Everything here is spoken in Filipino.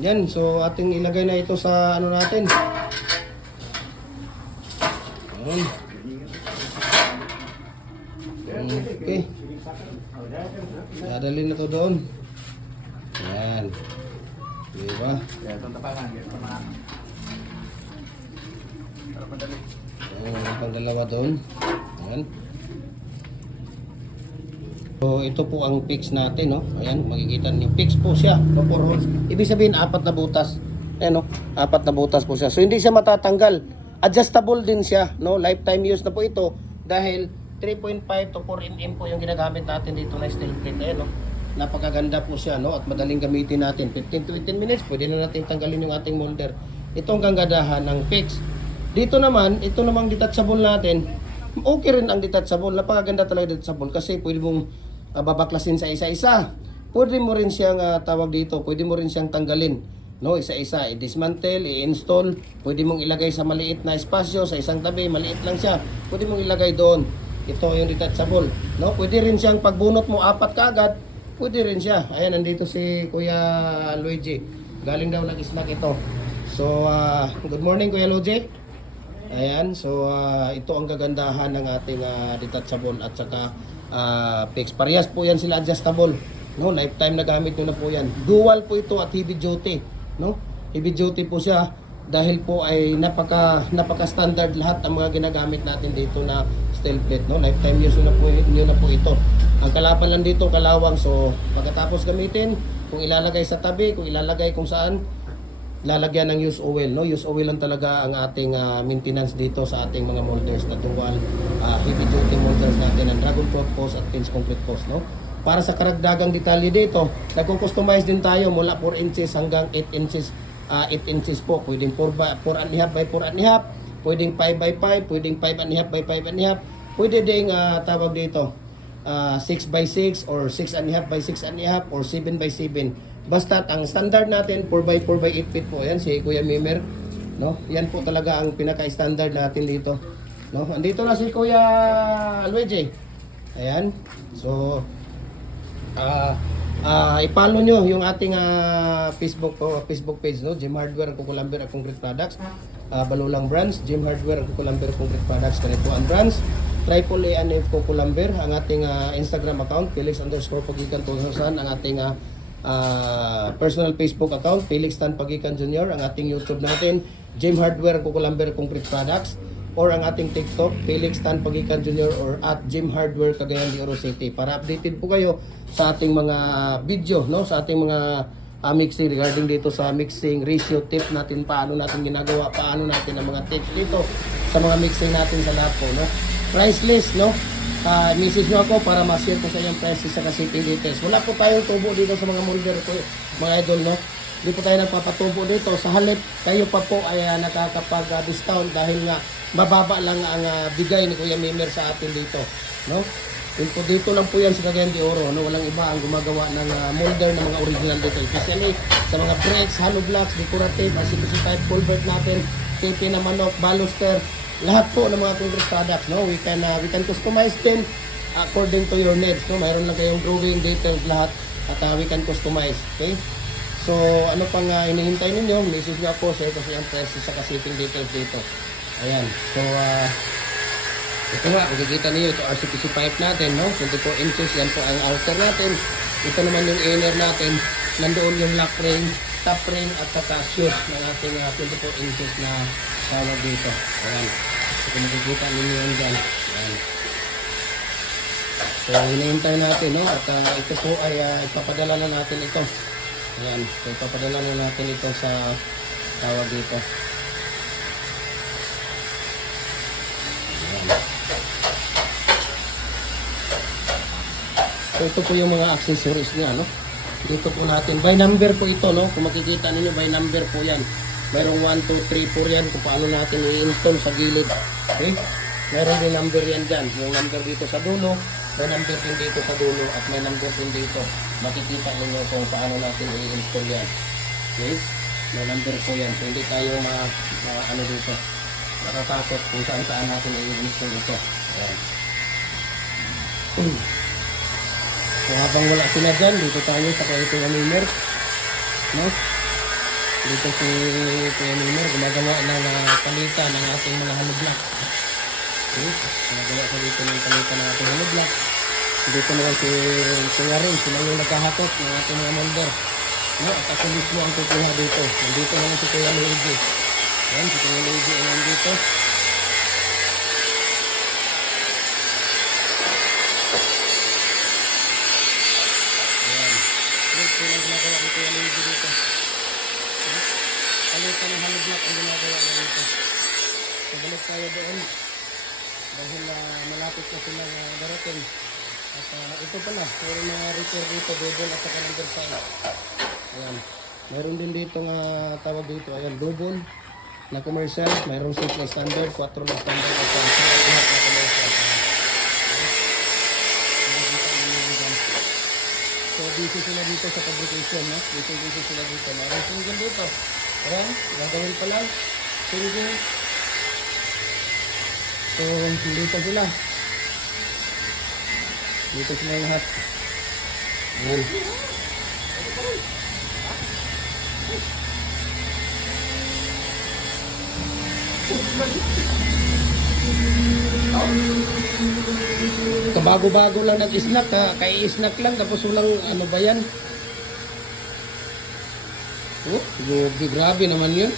Yan, so ating ilagay na ito sa ano natin. Ayan. Okay. Dadalhin na to doon. Yan. Diba? Ayan, pang dalawa doon. Ayan. So ito po ang fix natin, no. Ayan, makikita niyo. Fix po siya, no, 4 holes. Ibig sabihin 4 na butas. Ayan, no. 4 na butas po siya. So hindi siya matatanggal. Adjustable din siya, no. Lifetime use na po ito dahil 3.5 to 4 mm po yung ginagamit natin dito na steel plate. Ayan, no. Napakaganda po siya, no, at madaling gamitin natin. 15 to 18 minutes, pwede na natin tanggalin yung ating molder. Ito ang kagandahan ng fix. Dito naman, ito namang detachable natin. Okay rin ang detachable. Napakaganda talaga detachable kasi pwede mong babaklasin sa isa-isa. Pwede mo rin siyang tawag dito, pwede mo rin siyang tanggalin, no, isa-isa, i-dismantle, i-install, pwede mong ilagay sa maliit na espasyo, sa isang tabi, maliit lang siya. Pwede mong ilagay doon. Ito yung detachable, no? Pwede rin siyang pagbunot mo 4 kaagad, pwede rin siya. Ayan, nandito si Kuya Luigi. Galing daw nag-snack ito. So, good morning Kuya Luigi. Ayan, so ito ang kagandahan ng ating detachable at saka fix. Parehas po yan sila adjustable, no? Lifetime na gamit nyo na po yan. Dual po ito at heavy duty, no? Heavy duty po siya dahil po ay napaka standard lahat ang mga ginagamit natin dito na steel plate, no? Lifetime use na po ito. Ang kalaban lang dito kalawang, so pagkatapos gamitin, kung ilalagay sa tabi, kung ilalagay kung saan, lalagyan ng use oil, no? Use oil lang talaga ang ating maintenance dito sa ating mga molders na dual heavy duty molders natin ng Dragon Pro post at Pins Concrete post, no? Para sa karagdagang detalye dito, nagko-customize din tayo mula 4 inches hanggang 8 inches. 8 inches po, pwedeng 4.5 by 4.5, pwedeng 5 by 5, pwedeng 5.5 by 5.5, pwede ding tawag dito 6 by 6 or 6.5 by 6.5 or 7 by 7. Basta ang standard natin 4 by 4 by 8 feet po. Ayan si Kuya Mimer, no? Yan po talaga ang pinaka-standard natin dito, no? Andito na si Kuya Luigi. Ayan. So i-follow nyo yung ating Facebook page, no? Gem Hardware Kukulamber at Concrete Products. Balulang Brands, Gem Hardware at Kukulamber Concrete Products. Ganito ang brands. Triple A and F Kukulamber. Ang ating Instagram account, Felix_Pagikan 2000. Ang ating personal Facebook account, Felix Tan Pagikan Jr. Ang ating YouTube natin, Gem Hardware Kukulamber Concrete Products. Or ang ating TikTok, Felix Tan Pagikan Jr. or at Gem Hardware Cagayan de Oro City. Para updated po kayo sa ating mga video, no? Sa ating mga mixing regarding dito sa mixing ratio tip natin, paano natin ginagawa, paano natin ang mga tips dito sa mga mixing natin sa lahat po, no? Price list, no? Message nyo ako para ma-share ko sa inyong prices sa shipping details. Wala po tayong tubo dito sa mga molder ko, mga idol, no? Hindi po tayo nagpapatubo dito. Sa halip, kayo pa po ay nakakapag-discount dahil nga mababa lang ang bigay ni Kuya Mimer sa atin dito, no? Dito lang po yan sa Cagayan de Oro, no? Walang iba ang gumagawa ng molder ng mga original dito, especially sa mga bricks, hollow blocks, decorative, RCBC type culvert natin, TP na manok, baluster, lahat po ng mga concrete products, no? We can customize them according to your needs, no? Mayroon lang kayong drawing details lahat at we can customize, okay? So ano pang inihintay ninyo, message nyo ako, share ko sa yung prices sa shipping details dito. Ayan, so ito nga, makikita niyo ito RCPC pipe natin, no? 24 inches, yan po ang outer natin. Ito naman yung inner natin, nandoon yung lock ring, top ring at saka shoes ng ating 24 inches na tawag dito. Ayan, so makikita ninyo yun dyan. Ayan. So hinihintay natin, no? At ito po ay ipapadala na natin ito. Ayan, so ipapadala na natin ito sa tawag dito. Ayan. So ito po yung mga accessories niya, no? Dito po natin, by number po ito, no? Kung makikita ninyo, by number po yan. Mayroong 1, 2, 3, 4 yan kung paano natin i-install sa gilid. Okay? Mayroon din number yan dyan. Yung number dito sa dulo, may number din dito sa dulo, at may number din dito. Makikita ninyo kung paano natin i-install yan. Okay? May number po yan. So hindi tayo ano dito, natatakot kung saan natin i-install ito. Ayan. So habang wala sila dyan, dito tayo sa Kuya Mimer, no? Dito si Kuya Mimir, gumagawa ng palitan ng ating mga hollow block. Okay? Gumagawa sa dito ng palitan ng ating hollow block. Dito naman si Kuya Rin, sila yung nagkahakot ng ating mga molder. No, at ako mismo ang kukuha dito. Nandito naman si Kuya Luigi. Yan, si Kuya Luigi ay nandito. Yan. Ito lang ginagawa ni Kuya Luigi dito. Palitan ng hollow block ang ginagawa niya dito. So, balik tayo doon. Dahil malapit na silang darating. At ito pala, meron mga repair dito, double at saka number 5. Ayan. Meron din dito nga tawag dito, ayan, double na commercial, mayroong 6 na standard, 4 na standard, at lahat na commercial. So, busy sila dito sa fabrication, no? Busy sila dito. Mayroong single dito. Ayan, gagawin pa lang. Single. So, dito sila. Dito sila lahat. Ayan. Kabago-bago lang nag-snack ha. Kaya-snack lang tapos walang ano ba yan? Oh, grabe naman yun.